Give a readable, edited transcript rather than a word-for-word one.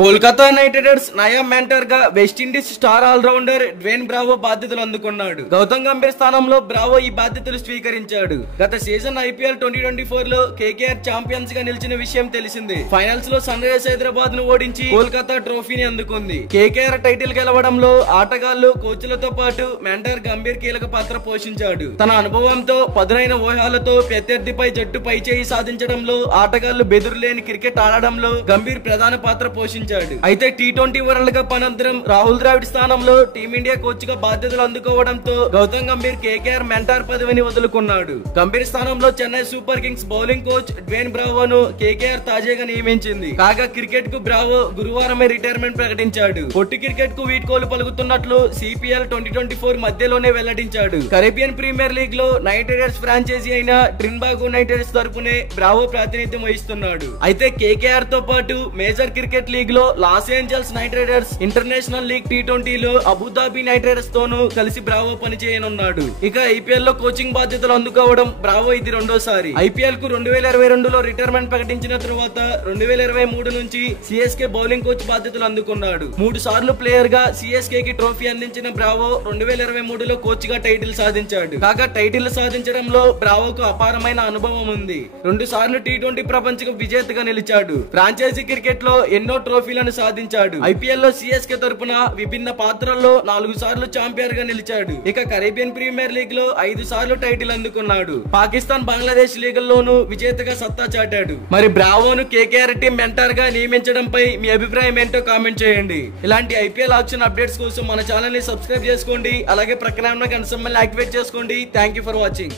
Kolkata night riders నయా mentor గా West Indies star allrounder Dwayne Bravo బాధ్యతలు అందుకున్నాడు. గౌతమ్ గంభీర్ స్థానంలో బ్రావో ఈ బాధ్యతలు స్వీకరించాడు. గత సీజన్ IPL 2024 లో KKR ఛాంపియన్స్ గా నిలిచిన విషయం తెలిసిందే. ఫైనల్స్ లో సన్ రైజర్స్ హైదరాబాద్ ను ఓడించి కోల్కతా ట్రోఫీని అందుకుంది. KKR టైటిల్ గెలవడంలో ఆటగాళ్లు, కోచ్లతో పాటు మెంటర్ గంభీర్ కీలక పాత్ర పోషించాడు. తన అనుభవంతో, పదునైన ఊహలతో ప్రత్యర్థిపై జట్టు పై చేయి సాధించడంలో, ఆటగాళ్లు బెదురులేని క్రికెట్ ఆడడంలో గంభీర్ ప్రధాన పాత్ర పోషించాడు. అయితే T20 వరల్డ్ కప్ అనంతరం రాహుల్ ద్రావిడ్ స్థానంలో టీమిండియా కోచ్ గా బాధ్యతలు అందుకోవడంతో గౌతమ్ గంభీర్ KKR మెంటార్ పదవిని వదులుకున్నాడు. గంభీర్ స్థానంలో Chennai Super Kings bowling coach Dwayne బ్రావోను KKR తాజాగా నియమించింది. కాగా క్రికెట్ కు బ్రావో గురువారమే రిటైర్మెంట్ ప్రకటించాడు. పొట్టి క్రికెట్ కు వీడ్కోలు పలుకుతున్నట్లు CPL 2024 మధ్యలోనే వెల్లడించాడు. కరేబియన్ ప్రీమియర్ లీగ్ లో నైట్ రైడర్స్ ఫ్రాంచైజీ అయిన ట్రిన్బాగో నైట్ రైడర్స్ తరపునే బ్రావో ప్రాతినిధ్యం వహిస్తున్నాడు. అయితే KKR తో పాటు మేజర్ క్రికెట్ లీగ్ లో Los Angeles night riders, international league T20 లో అబుదాబి నైట్ రైడర్స్ తోనూ కలిసి బ్రావో పనిచేయనున్నాడు. ఇక IPL లో కోచింగ్ బాధ్యతలు అందుకోవడం బ్రావో ఇది రెండోసారి. IPL కు 2022 లో రిటైర్మెంట్ ప్రకటించిన తరువాత 2023 నుంచి CSK బౌలింగ్ కోచ్ బాధ్యతలు అందుకున్నాడు. 3 సార్లు ప్లేయర్ గా CSK కి ట్రోఫీ అందించిన బ్రావో 2023 లో కోచ్ గా టైటిల్ సాధించాడు. కాగా టైటిల్ సాధించడంలో బ్రావోకు అపారమైన అనుభవం ఉంది. 2 సార్లు T20 ప్రపంచ కప్ విజేతగా నిలిచాడు. ఫ్రాంచైజీ క్రికెట్ లో ఎన్నో ట్రోఫీలను సాధించాడు. IPL లో CSK తరపున విభిన్న పాత్రల్లో 4 సార్లు ఛాంపియన్ గా నిలిచాడు. ఇక కరేబియన్ ప్రీమియర్ లీగ్ లో 5 సార్లు టైటిల్ అందుకున్నాడు. పాకిస్తాన్, బంగ్లాదేశ్ లీగుల్లోనూ విజేతగా సత్తా చాటాడు. మరి బ్రావోను KKR టీం మెంటర్ గా నియమించడంపై మీ అభిప్రాయం ఏంటో కామెంట్ చేయండి. ఇలాంటి IPL ఆక్షన్ అప్డేట్స్ కోసం మన ఛానల్ ని సబ్స్క్రైబ్ చేసుకోండి. అలాగే ప్రక్కన ఉన్న గంట సింబల్ ని యాక్టివేట్ చేసుకోండి. Thank you for watching.